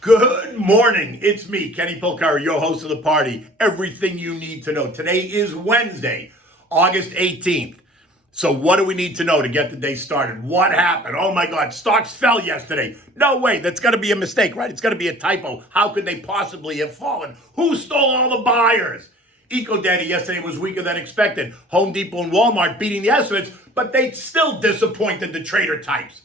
Good morning. It's me, Kenny Polcari, your host of the party. Everything you need to know. Today is Wednesday, August 18th. So what do we need to know to get the day started? What happened? Oh my God, stocks fell yesterday. No way, that's got to be a mistake, right? It's got to be a typo. How could they possibly have fallen? Who stole all the buyers? EcoDaddy yesterday was weaker than expected. Home Depot and Walmart beating the estimates, but they still disappointed the trader types.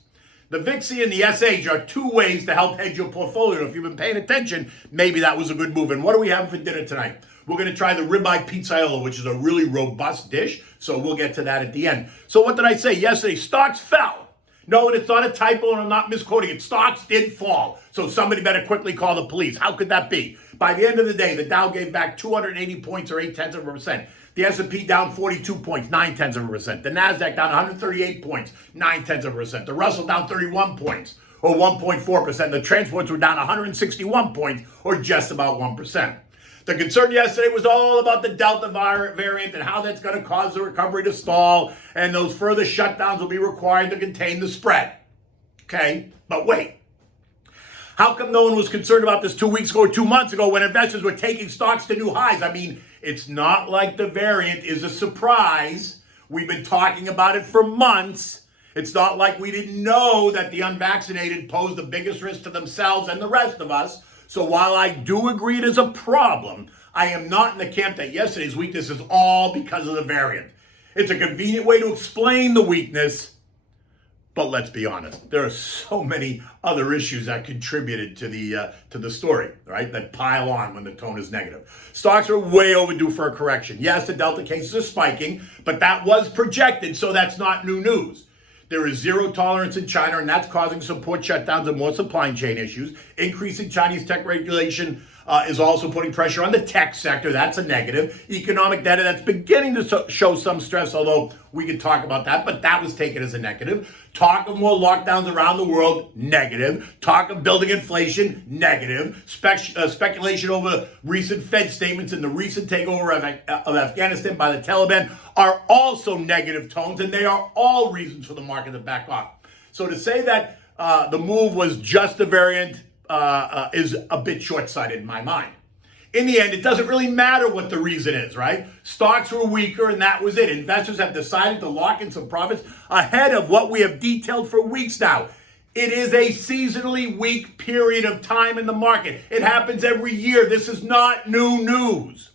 The VIXI and the SH are two ways to help hedge your portfolio. If you've been paying attention, maybe that was a good move. And what are we having for dinner tonight? We're going to try the ribeye pizzaiolo, which is a really robust dish. So we'll get to that at the end. So what did I say yesterday? Stocks fell. No, and it's not a typo, and I'm not misquoting it. Stocks did fall. So somebody better quickly call the police. How could that be? By the end of the day, the Dow gave back 280 points or 0.8%. The S&P down 42 points, 0.9%. The NASDAQ down 138 points, 0.9%. The Russell down 31 points, or 1.4%. The transports were down 161 points, or just about 1%. The concern yesterday was all about the Delta variant and how that's going to cause the recovery to stall, and those further shutdowns will be required to contain the spread. Okay, but wait. How come no one was concerned about this 2 weeks ago or 2 months ago when investors were taking stocks to new highs? I mean, it's not like the variant is a surprise. We've been talking about it for months. It's not like we didn't know that the unvaccinated pose the biggest risk to themselves and the rest of us. So while I do agree it is a problem, I am not in the camp that yesterday's weakness is all because of the variant. It's a convenient way to explain the weakness. But let's be honest, there are so many other issues that contributed to the story, right? That pile on when the tone is negative. Stocks are way overdue for a correction. Yes, the Delta cases are spiking, but that was projected, so that's not new news. There is zero tolerance in China, and that's causing some port shutdowns and more supply chain issues. Increasing Chinese tech regulation is also putting pressure on the tech sector. That's a negative. Economic data that's beginning to show some stress, although we could talk about that, but that was taken as a negative. Talk of more lockdowns around the world, negative. Talk of building inflation, negative. Speculation over recent Fed statements and the recent takeover of Afghanistan by the Taliban are also negative tones, and they are all reasons for the market to back off. So to say that the move was just a variant is a bit short-sighted in my mind. In the end, it doesn't really matter what the reason is, right? Stocks were weaker, and that was it. Investors have decided to lock in some profits ahead of what we have detailed for weeks now. It is a seasonally weak period of time in the market. It happens every year. This is not new news.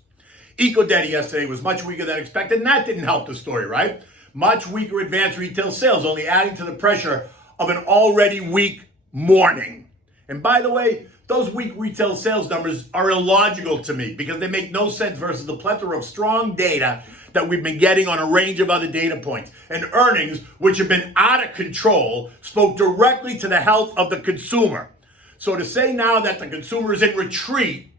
EcoDaddy yesterday was much weaker than expected, and that didn't help the story, right? Much weaker advanced retail sales, only adding to the pressure of an already weak morning. And by the way, those weak retail sales numbers are illogical to me because they make no sense versus the plethora of strong data that we've been getting on a range of other data points. And earnings, which have been out of control, spoke directly to the health of the consumer. So to say now that the consumer is in retreat,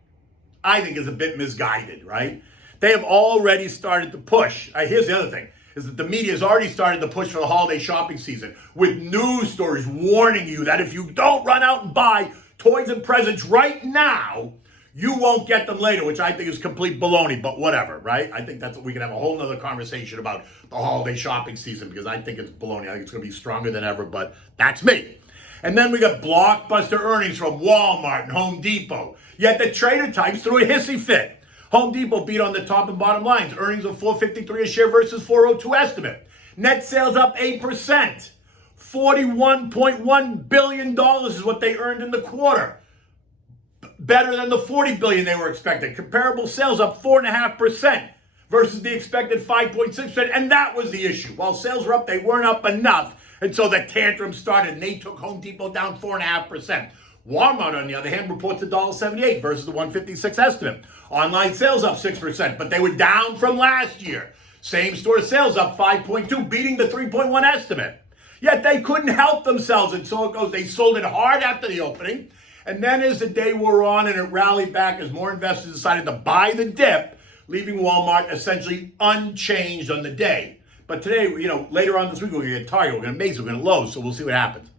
I think is a bit misguided, right? They have already started to push. Here's the other thing, is that the media has already started to push for the holiday shopping season with news stories warning you that if you don't run out and buy toys and presents right now, you won't get them later, which I think is complete baloney, but whatever, right? I think that's what we can have a whole nother conversation about the holiday shopping season because I think it's baloney. I think it's going to be stronger than ever, but that's me. And then we got blockbuster earnings from Walmart and Home Depot. Yet the trader types threw a hissy fit. Home Depot beat on the top and bottom lines. Earnings of $4.53 a share versus $4.02 estimate. Net sales up 8%. $41.1 billion is what they earned in the quarter. Better than the $40 billion they were expecting. Comparable sales up 4.5% versus the expected 5.6%. And that was the issue. While sales were up, they weren't up enough. And so the tantrum started and they took Home Depot down 4.5%. Walmart, on the other hand, reports $1.78 versus the $1.56 estimate. Online sales up 6%, but they were down from last year. Same store sales up 5.2, beating the 3.1 estimate. Yet they couldn't help themselves, and so it goes. They sold it hard after the opening, and then as the day wore on and it rallied back as more investors decided to buy the dip, leaving Walmart essentially unchanged on the day. But today, later on this week, we're going to get Target, we're going to Macy's, we're going to Lowe's, so we'll see what happens.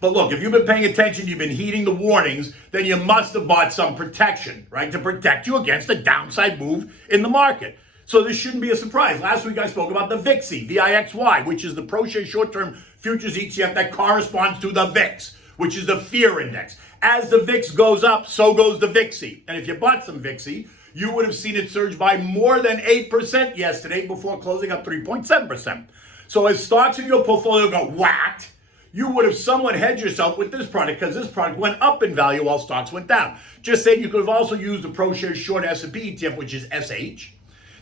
But look, if you've been paying attention, you've been heeding the warnings, then you must have bought some protection, right? To protect you against a downside move in the market. So this shouldn't be a surprise. Last week I spoke about the VIXI, VIXY, which is the ProShares short-term futures ETF that corresponds to the VIX, which is the fear index. As the VIX goes up, so goes the VIXY. And if you bought some VIXY, you would have seen it surge by more than 8% yesterday before closing up 3.7%. So as stocks in your portfolio got whacked, you would have somewhat hedged yourself with this product because this product went up in value while stocks went down. Just saying, you could have also used the ProShares Short S&P ETF, which is SH.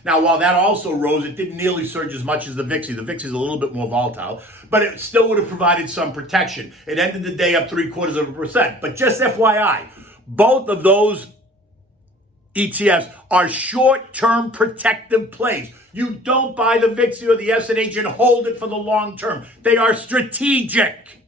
Now, while that also rose, it didn't nearly surge as much as the VIXY. The VIXY is a little bit more volatile, but it still would have provided some protection. It ended the day up 0.75%. But just FYI, both of those ETFs are short-term protective plays. You don't buy the VIXY or the SNH and hold it for the long term. They are strategic.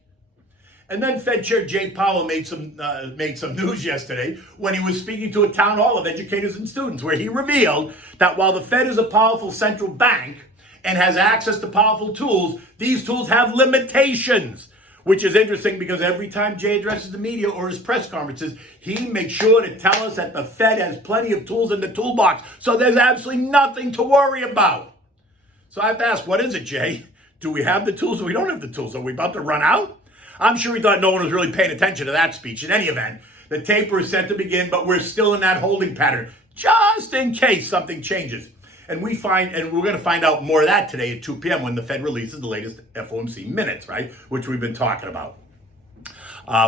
And then Fed Chair Jay Powell made some news yesterday when he was speaking to a town hall of educators and students, where he revealed that while the Fed is a powerful central bank and has access to powerful tools, these tools have limitations. Which is interesting because every time Jay addresses the media or his press conferences, he makes sure to tell us that the Fed has plenty of tools in the toolbox. So there's absolutely nothing to worry about. So I have to ask, what is it, Jay? Do we have the tools or we don't have the tools? Are we about to run out? I'm sure he thought no one was really paying attention to that speech. In any event, the taper is set to begin, but we're still in that holding pattern, just in case something changes. And we're going to find out more of that today at 2 p.m. when the Fed releases the latest FOMC minutes, right? Which we've been talking about,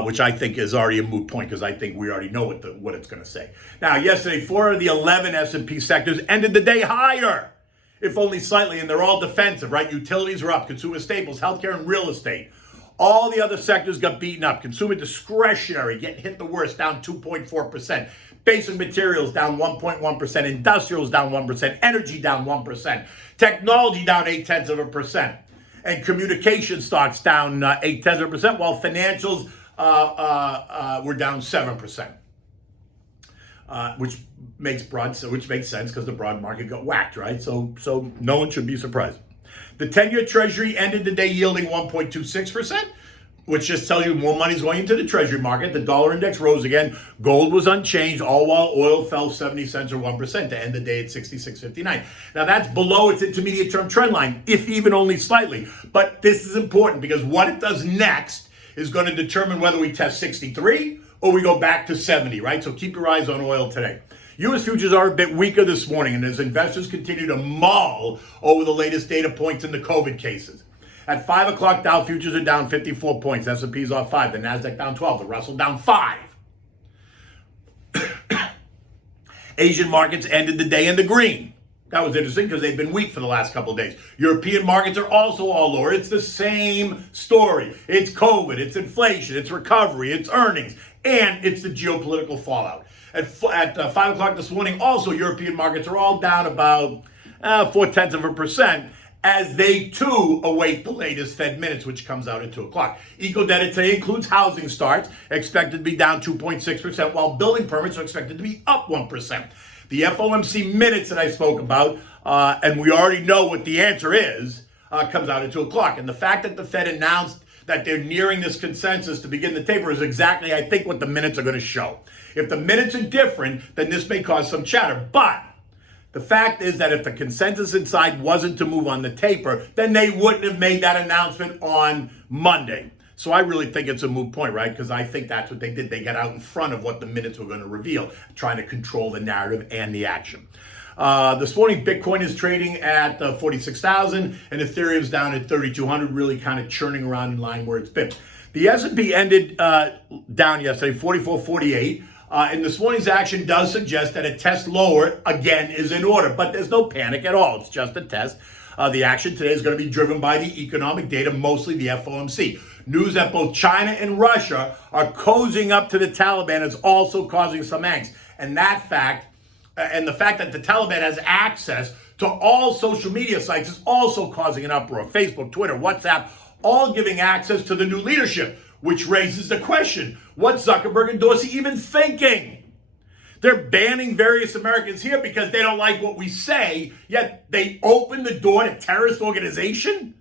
which I think is already a moot point because I think we already know what it's going to say. Now, yesterday, 4 of the 11 S&P sectors ended the day higher, if only slightly, and they're all defensive, right? Utilities are up, consumer staples, healthcare, and real estate. All the other sectors got beaten up. Consumer discretionary getting hit the worst, down 2.4%. Basic materials down 1.1%. Industrials down 1%. Energy down 1%. Technology down 0.8%. And communication stocks down 0.8%, while financials were down 7%. Which makes sense because the broad market got whacked, right? So no one should be surprised. The 10-year Treasury ended the day yielding 1.26%, which just tells you more money's going into the Treasury market. The dollar index rose again. Gold was unchanged, all while oil fell 70 cents or 1% to end the day at 66.59. Now, that's below its intermediate-term trend line, if even only slightly. But this is important because what it does next is going to determine whether we test 63 or we go back to 70, right? So keep your eyes on oil today. U.S. futures are a bit weaker this morning, and as investors continue to mull over the latest data points in the COVID cases. At 5 o'clock, Dow futures are down 54 points. S&P's off 5. The Nasdaq down 12. The Russell down 5. Asian markets ended the day in the green. That was interesting because they've been weak for the last couple of days. European markets are also all lower. It's the same story. It's COVID, it's inflation, it's recovery, it's earnings, and it's the geopolitical fallout. At 5 o'clock this morning, also European markets are all down about 0.4%. As they too await the latest Fed minutes, which comes out at 2 o'clock. Eco-data today includes housing starts, expected to be down 2.6%, while building permits are expected to be up 1%. The FOMC minutes that I spoke about, and we already know what the answer is, comes out at 2 o'clock. And the fact that the Fed announced that they're nearing this consensus to begin the taper is exactly, I think, what the minutes are going to show. If the minutes are different, then this may cause some chatter. But the fact is that if the consensus inside wasn't to move on the taper, then they wouldn't have made that announcement on Monday. So I really think it's a moot point, right? Because I think that's what they did. They got out in front of what the minutes were going to reveal, trying to control the narrative and the action. This morning, Bitcoin is trading at 46,000 and Ethereum's down at 3,200, really kind of churning around in line where it's been. The S&P ended down yesterday, 44.48. And this morning's action does suggest that a test lower, again, is in order. But there's no panic at all. It's just a test. The action today is going to be driven by the economic data, mostly the FOMC. News that both China and Russia are cozying up to the Taliban is also causing some angst. And that fact, and the fact that the Taliban has access to all social media sites is also causing an uproar. Facebook, Twitter, WhatsApp, all giving access to the new leadership, which raises the question, what's Zuckerberg and Dorsey even thinking? They're banning various Americans here because they don't like what we say, yet they open the door to terrorist organization?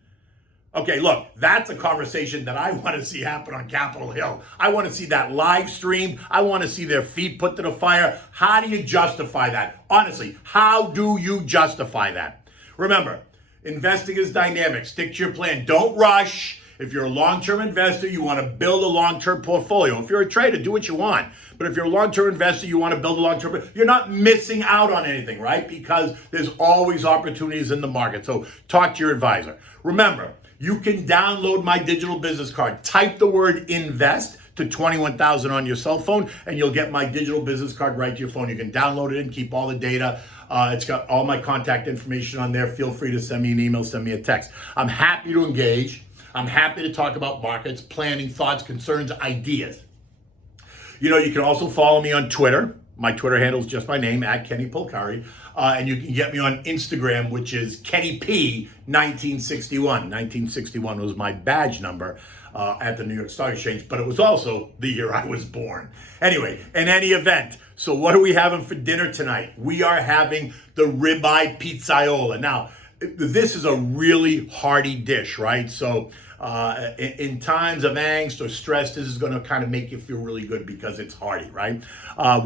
Okay, look, that's a conversation that I want to see happen on Capitol Hill. I want to see that live streamed. I want to see their feet put to the fire. How do you justify that? Honestly, how do you justify that? Remember, investing is dynamic. Stick to your plan. Don't rush. If you're a long-term investor, you want to build a long-term portfolio. If you're a trader, do what you want. But if you're a long-term investor, you want to build a long-term, you're not missing out on anything, right? Because there's always opportunities in the market. So talk to your advisor. Remember, you can download my digital business card. Type the word invest to 21,000 on your cell phone, and you'll get my digital business card right to your phone. You can download it and keep all the data. It's got all my contact information on there. Feel free to send me an email, send me a text. I'm happy to engage. I'm happy to talk about markets, planning, thoughts, concerns, ideas. You know, you can also follow me on Twitter. My Twitter handle is just my name, at Kenny Polcari. And you can get me on Instagram, which is Kenny P 1961. 1961 was my badge number at the New York Stock Exchange, but it was also the year I was born. Anyway, in any event, so what are we having for dinner tonight? We are having the ribeye pizzaiola. Now, this is a really hearty dish, right? So in times of angst or stress, this is going to kind of make you feel really good because it's hearty, right?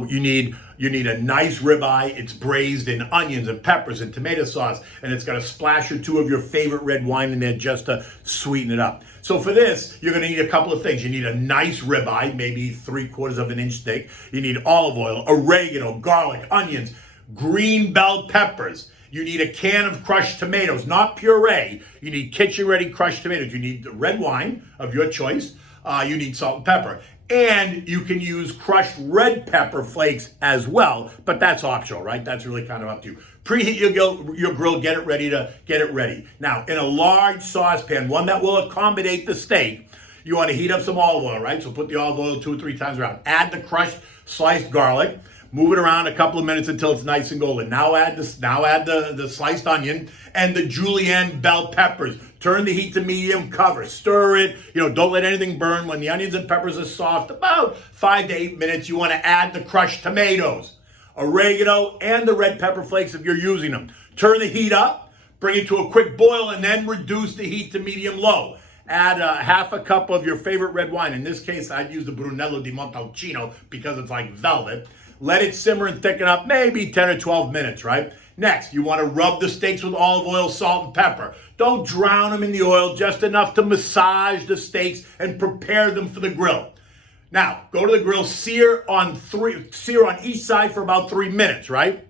You need a nice ribeye. It's braised in onions and peppers and tomato sauce, and it's got a splash or two of your favorite red wine in there just to sweeten it up. So for this, you're going to need a couple of things. You need a nice ribeye, maybe 3/4 of an inch thick. You need olive oil, oregano, garlic, onions, green bell peppers. You need a can of crushed tomatoes, not puree. You need kitchen-ready crushed tomatoes. You need the red wine of your choice. You need salt and pepper. And you can use crushed red pepper flakes as well, but that's optional, right? That's really kind of up to you. Preheat your grill, get it ready. Now, in a large saucepan, one that will accommodate the steak, you want to heat up some olive oil, right? So put the olive oil 2 or 3 times around. Add the crushed sliced garlic. Move it around a couple of minutes until it's nice and golden. Now add the sliced onion and the julienne bell peppers. Turn the heat to medium, cover, stir it. Don't let anything burn. When the onions and peppers are soft, about 5 to 8 minutes, you want to add the crushed tomatoes, oregano, and the red pepper flakes if you're using them. Turn the heat up, bring it to a quick boil, and then reduce the heat to medium-low. Add half a cup of your favorite red wine. In this case, I'd use the Brunello di Montalcino because it's like velvet. Let it simmer and thicken up, maybe 10 or 12 minutes, right? Next, you want to rub the steaks with olive oil, salt, and pepper. Don't drown them in the oil, just enough to massage the steaks and prepare them for the grill. Now, go to the grill, sear on each side for about 3 minutes, right?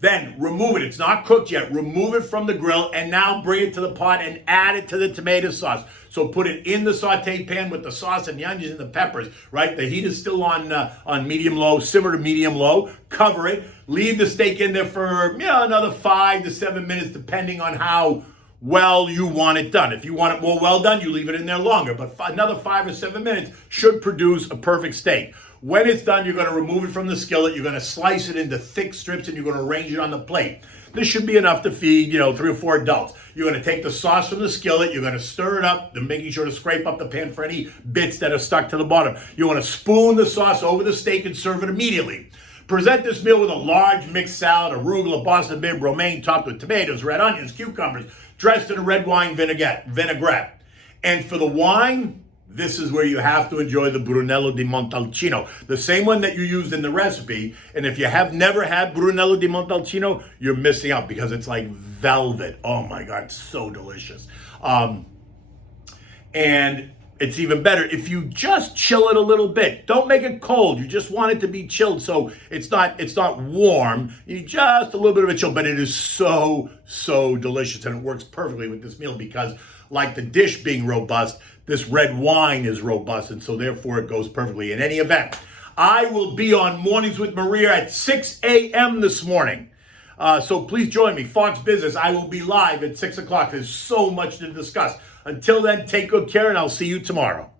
Then remove it. It's not cooked yet. Remove it from the grill and now bring it to the pot and add it to the tomato sauce. So put it in the saute pan with the sauce and the onions and the peppers, right? The heat is still on medium-low, simmer to medium-low. Cover it. Leave the steak in there for another 5 to 7 minutes, depending on how well you want it done. If you want it more well done, you leave it in there longer. But another 5 or 7 minutes should produce a perfect steak. When it's done, you're going to remove it from the skillet. You're going to slice it into thick strips, and you're going to arrange it on the plate. This should be enough to feed, 3 or 4 adults. You're going to take the sauce from the skillet. You're going to stir it up, making sure to scrape up the pan for any bits that are stuck to the bottom. You want to spoon the sauce over the steak and serve it immediately. Present this meal with a large mixed salad, arugula, Boston beef, romaine, topped with tomatoes, red onions, cucumbers, dressed in a red wine vinaigrette. And for the wine, this is where you have to enjoy the Brunello di Montalcino, the same one that you used in the recipe. And if you have never had Brunello di Montalcino, you're missing out because it's like velvet. Oh my God, it's so delicious. And it's even better if you just chill it a little bit. Don't make it cold. You just want it to be chilled so it's not warm. You need just a little bit of a chill, but it is so delicious, and it works perfectly with this meal because, like the dish being robust, this red wine is robust, and so therefore it goes perfectly. In any event, I will be on Mornings with Maria at 6 a.m. this morning. So please join me. Fox Business, I will be live at 6 o'clock. There's so much to discuss. Until then, take good care, and I'll see you tomorrow.